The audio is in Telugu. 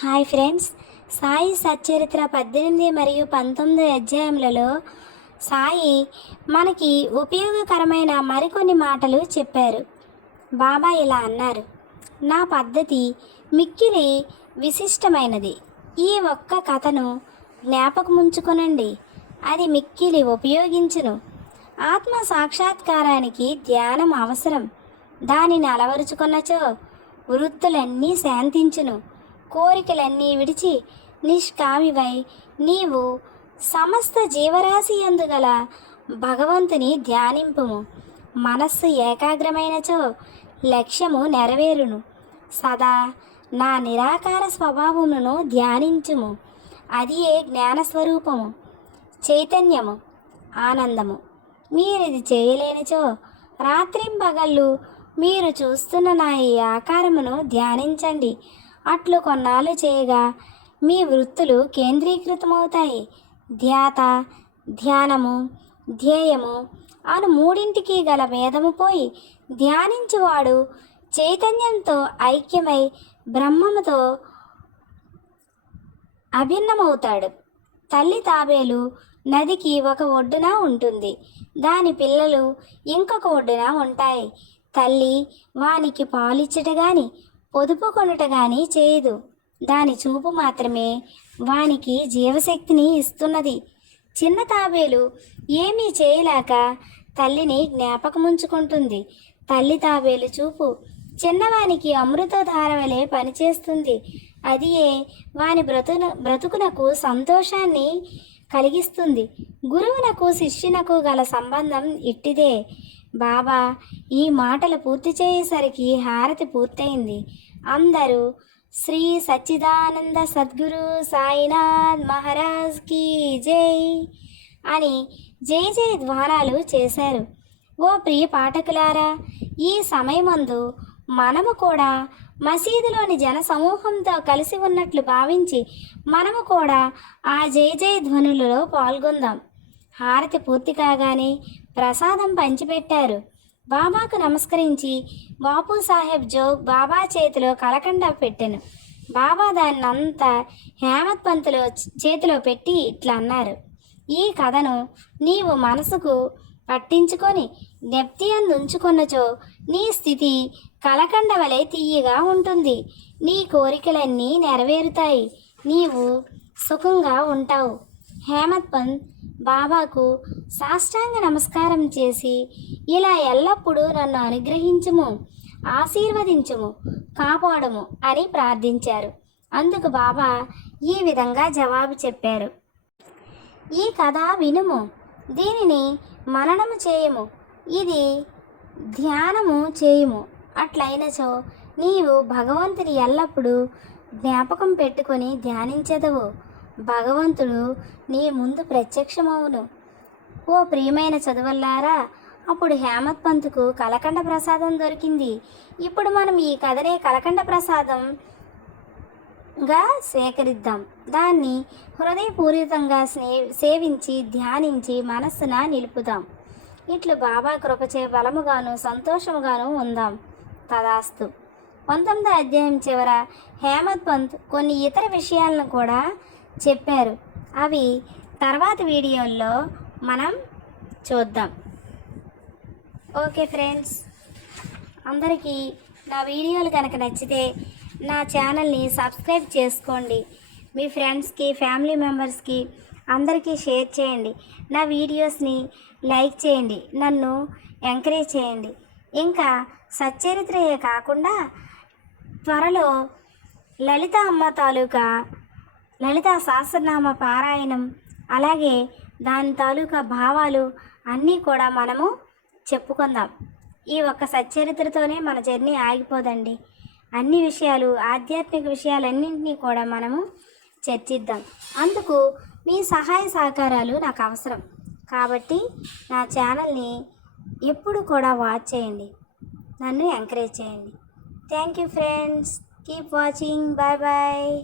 Hi friends. సాయి సచ్చరిత్ర పద్దెనిమిది మరియు పంతొమ్మిది అధ్యాయములలో సాయి మనకి ఉపయోగకరమైన మరికొన్ని మాటలు చెప్పారు. బాబా ఇలా అన్నారు నా పద్ధతి మిక్కిలి విశిష్టమైనది. ఈ ఒక్క కథను జ్ఞాపకముంచుకునండి. అది మిక్కిలి ఉపయోగించును. ఆత్మ సాక్షాత్కారానికి ధ్యానం అవసరం. దానిని అలవరుచుకున్నచో వృత్తులన్నీ శాంతించును. కోరికలన్నీ విడిచి నిష్కామివై నీవు సమస్త జీవరాశి గల భగవంతుని ధ్యానింపుము. మనస్సు ఏకాగ్రమైనచో లక్ష్యము నెరవేరును. సదా నా నిరాకార స్వభావమును ధ్యానించుము. అది ఏ జ్ఞానస్వరూపము. చైతన్యము. ఆనందము. మీరిది చేయలేనిచో రాత్రింపగళ్ళు మీరు చూస్తున్న నా ఈ ఆకారమును ధ్యానించండి. అట్లు కొన్నాళ్ళు చేయగా మీ వృత్తులు కేంద్రీకృతమవుతాయి. ధ్యాత ధ్యానము ధ్యేయము అను మూడింటికి గల భేదము పోయి ధ్యానించువాడు చైతన్యంతో ఐక్యమై బ్రహ్మముతో అభిన్నమవుతాడు. తల్లి తాబేలు నదికి ఒక ఒడ్డున ఉంటుంది. దాని పిల్లలు ఇంకొక ఒడ్డున ఉంటాయి. తల్లి వానికి పాలిచ్చట గాని పొదుపు కొనుట గాని చేయదు. దాని చూపు మాత్రమే వానికి జీవశక్తిని ఇస్తున్నది. చిన్న తాబేలు ఏమీ చేయలేక తల్లిని జ్ఞాపకముంచుకుంటుంది. తల్లి తాబేలు చూపు. చిన్నవానికి అమృతధార వలె పనిచేస్తుంది. అది ఏ వాని బ్రతున బ్రతుకునకు సంతోషాన్ని కలిగిస్తుంది. గురువునకు శిష్యునకు గల సంబంధం ఇట్టిదే. బాబా ఈ మాటలు పూర్తి చేసేసరికి హారతి పూర్తయింది. అందరూ శ్రీ సచ్చిదానంద సద్గురు సాయినాథ్ మహారాజ్ కీ జై అని జై జై ద్వారాలు చేశారు. ఓ ప్రియ పాఠకులారా ఈ సమయమందు మనము కూడా మసీదులోని జన సమూహంతో కలిసి ఉన్నట్లు భావించి మనము కూడా ఆ జై జై ధ్వనులలో పాల్గొందాం. హారతి పూర్తి కాగానే ప్రసాదం పంచిపెట్టారు. బాబాకు నమస్కరించి బాపు సాహెబ్ జోగ్ బాబా చేతిలో కలకండ పెట్టాను. బాబా దాన్ని అంతా హేమత్ పంతులో చేతిలో పెట్టి ఇట్లా అన్నారు. ఈ కథను నీవు మనసుకు పట్టించుకొని జ్ఞప్తి ఉంచుకున్నచో నీ స్థితి కలకండ వలె తీయగా ఉంటుంది. నీ కోరికలన్నీ నెరవేరుతాయి. నీవు సుఖంగా ఉంటావు. హేమత్ పంత్ బాబాకు సాష్టాంగ నమస్కారం చేసి ఇలా ఎల్లప్పుడూ నన్ను అనుగ్రహించుము ఆశీర్వదించుము కాపాడము అని ప్రార్థించారు. అందుకు బాబా ఈ విధంగా జవాబు చెప్పారు. ఈ కథ వినుము దీనిని మననము చేయము ఇది ధ్యానము చేయుము. అట్లయినచో నీవు భగవంతుని ఎల్లప్పుడూ జ్ఞాపకం పెట్టుకొని ధ్యానించదవు. భగవంతుడు నీ ముందు ప్రత్యక్షమవును. ఓ ప్రియమైన చదువల్లారా అప్పుడు హేమత్ పంత్కు కలకండ ప్రసాదం దొరికింది. ఇప్పుడు మనం ఈ కథనే కలకండ ప్రసాదంగా సేకరిద్దాం. దాన్ని హృదయపూరితంగా స్నే సేవించి ధ్యానించి మనస్సున నిలుపుదాం. ఇట్లు బాబా కృపచే బలముగాను సంతోషముగాను ఉందాం. తదాస్తు. పంతొమ్మిదో అధ్యాయం చివర హేమత్ పంత్ కొన్ని ఇతర విషయాలను కూడా చెప్పారు. అవి తర్వాత వీడియోల్లో మనం చూద్దాం. ఓకే ఫ్రెండ్స్ అందరికీ నా వీడియోలు కనుక నచ్చితే నా ఛానల్ని సబ్స్క్రైబ్ చేసుకోండి. మీ ఫ్రెండ్స్కి ఫ్యామిలీ మెంబర్స్కి అందరికీ షేర్ చేయండి. నా వీడియోస్ని లైక్ చేయండి. నన్ను ఎంకరేజ్ చేయండి. ఇంకా సచ్చరిత్రయే కాకుండా త్వరలో లలిత అమ్మ తాలూకా లలిత సహస్రనామ పారాయణం అలాగే దాని తాలూకా భావాలు అన్నీ కూడా మనము చెప్పుకుందాం. ఈ ఒక్క సచ్చరిత్రతోనే మన జర్నీ ఆగిపోదండి. అన్ని విషయాలు ఆధ్యాత్మిక విషయాలన్నింటినీ కూడా మనము చర్చిద్దాం. అందుకు మీ సహాయ సహకారాలు నాకు అవసరం. కాబట్టి నా ఛానల్ని ఎప్పుడు కూడా వాచ్ చేయండి. నన్ను ఎంకరేజ్ చేయండి. Thank you friends. Keep watching. Bye bye.